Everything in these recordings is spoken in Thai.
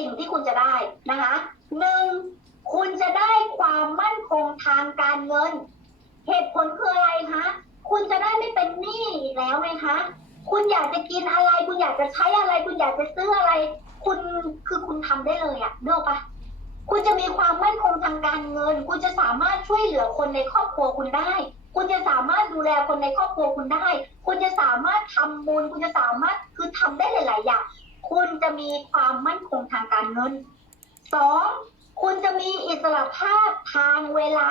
สิ่งที่คุณจะได้นะคะหนึ่งคุณจะได้ความมั่นคงทางการเงิน เหตุผลคืออะไรคะคุณจะได้ไม่เป็นหนี้แล้วไหมคะ คุณอยากจะกินอะไร คุณอยากจะใช้อะไร คุณอยากจะซื้ออะไร คุณคือคุณทำได้เลยอะเนกปะคุณจะมีความมั่นคงทางการเงิน คุณจะสามารถช่วยเหลือคนในครอบครัวคุณได้ คุณจะสามารถดูแลคนในครอบครัวคุณได้ คุณจะสามารถทำบุญ คุณจะสามารถคือทำได้หลาย ๆ อย่าง คุณจะมีความมั่นคงทางการเงินสองคุณจะมีอิสระภาพทางเวลา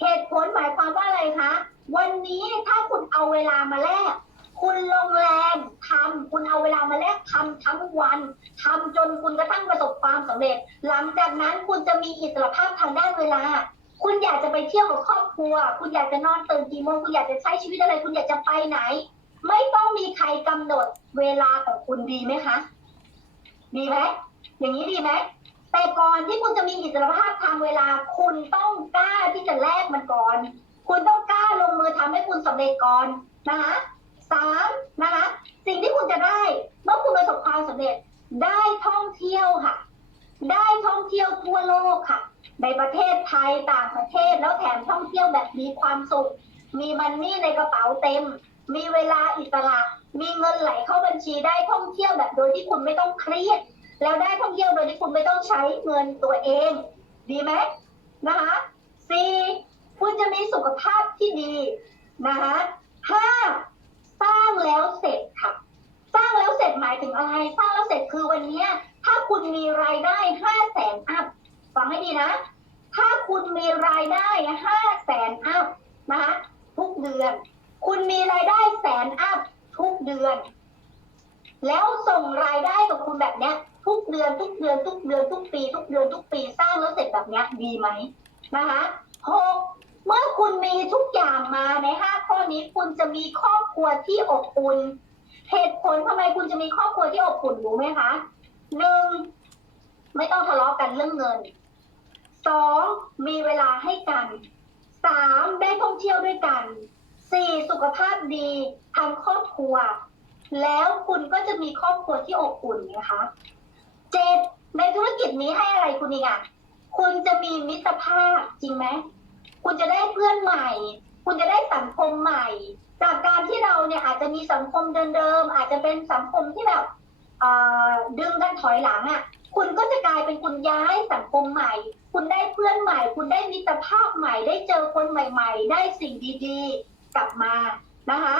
เหตุผลหมายความว่าอะไรคะ วันนี้ถ้าคุณเอาเวลามาแลกคุณลงแรงทำคุณเอาเวลามาแลกทำทั้งวันทำจนคุณกระทั่งประสบความสำเร็จ หลังจากนั้นคุณจะมีอิสระภาพทางด้านเวลา คุณอยากจะไปเที่ยวกับครอบครัว คุณอยากจะนอนตื่นกี่โมงคุณอยากจะใช้ชีวิตอะไร คุณอยากจะไปไหน ไม่ต้องมีใครกำหนดเวลาของคุณดีไหมคะ ดีไหมอย่างนี้ดีไหมแต่ก่อนที่คุณจะมีอิสรภาพทางเวลา คุณต้องกล้าที่จะแลกมันก่อน คุณต้องกล้าลงมือทำให้คุณสำเร็จก่อนนะคะสามนะคะสิ่งที่คุณจะได้เมื่อคุณประสบความสำเร็จได้ท่องเที่ยวค่ะ ได้ท่องเที่ยวทั่วโลกค่ะ ในประเทศไทยต่างประเทศแล้วแถมท่องเที่ยวแบบมีความสุข มีมันนี่ในกระเป๋าเต็ม มีเวลาอิสระ มีเงินไหลเข้าบัญชีได้ท่องเที่ยวแบบโดยที่คุณไม่ต้องเครียด แล้วได้ท่องเที่ยวโดยที่คุณไม่ต้องใช้เงินตัวเอง ดีไหมนะคะสี่คุณจะมีสุขภาพที่ดีนะคะห้าสร้างแล้วเสร็จค่ะ สร้างแล้วเสร็จหมายถึงอะไร สร้างแล้วเสร็จคือวันนี้ถ้าคุณมีรายได้ห้าแสนอัพฟังให้ดีนะ ถ้าคุณมีรายได้ห้าแสนอัพนะคะทุกเดือน คุณมีรายได้แสนอัพทุกเดือน แล้วส่งรายได้กับคุณแบบเนี้ย ทุกเดือนทุกเดือนทุกเดือนทุกปีทุกเดือนทุกปีสร้างแล้วเสร็จแบบเนี้ยดีไหมนะคะหกเมื่อคุณมีทุกอย่างมาในห้าข้อนี้คุณจะมีครอบครัวที่อบอุ่นเหตุผลทำไมคุณจะมีครอบครัวที่อบอุ่นรู้ไหมคะหนึ่งไม่ต้องทะเลาะกันเรื่องเงินสองมีเวลาให้กันสามได้ท่องเที่ยวด้วยกัน สี่สุขภาพดีทั้งครอบครัว แล้วคุณก็จะมีครอบครัวที่อบอุ่นนะคะเจ็ดในธุรกิจนี้ให้อะไรคุณอีกอะคุณจะมีมิตรภาพจริงไหมคุณจะได้เพื่อนใหม่ คุณจะได้สังคมใหม่ จากการที่เราเนี่ยอาจจะมีสังคมเดิมๆอาจจะเป็นสังคมที่แบบดึงกันถอยหลังอะ่ะ คุณก็จะกลายเป็นคุณย้ายสังคมใหม่ คุณได้เพื่อนใหม่ คุณได้มิตรภาพใหม่ ได้เจอคนใหม่ ๆ ได้สิ่งดีๆ กลับมานะคะ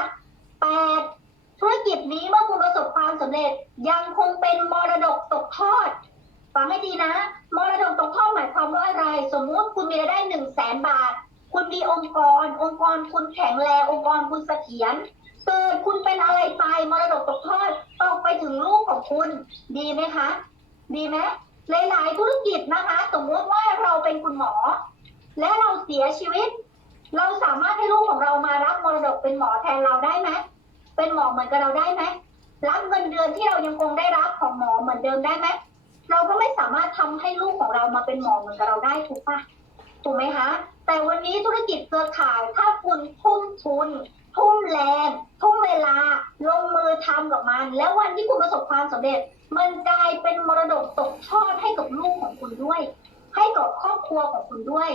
แปดธุรกิจนี้เมื่อคุณประสบความสำเร็จยังคงเป็นมรดกตกทอดฟังให้ดีนะ มรดกตกทอดหมายความว่าอะไร สมมุติคุณมีรายได้หนึ่งแสนบาท คุณมีองค์กร องค์กรคุณแข็งแรงองค์กรคุณเสถียรเกิดคุณเป็นอะไรไปมรดกตกทอดตกไปถึงลูกของคุณ ดีไหมคะ ดีไหมหลาย ๆ ธุรกิจนะคะ สมมติว่าเราเป็นคุณหมอ และเราเสียชีวิต เราสามารถให้ลูก มารับมรดกเป็นหมอแทนเราได้ไหมเป็นหมอเหมือนกับเราได้ไหมรับเงินเดือนที่เรายังคงได้รับของหมอเหมือนเดิมได้ไหมเราก็ไม่สามารถทำให้ลูกของเรามาเป็นหมอเหมือนกับเราได้ถูกปะถูกไหมคะแต่วันนี้ธุรกิจเครือข่ายถ้าคุณทุ่มทุนทุ่มแรงทุ่มเวลาลงมือทำกับมัน แล้ววันที่คุณประสบความสำเร็จ มันกลายเป็นมรดกตกทอดให้กับลูกของคุณด้วย ให้กับครอบครัวของคุณด้วย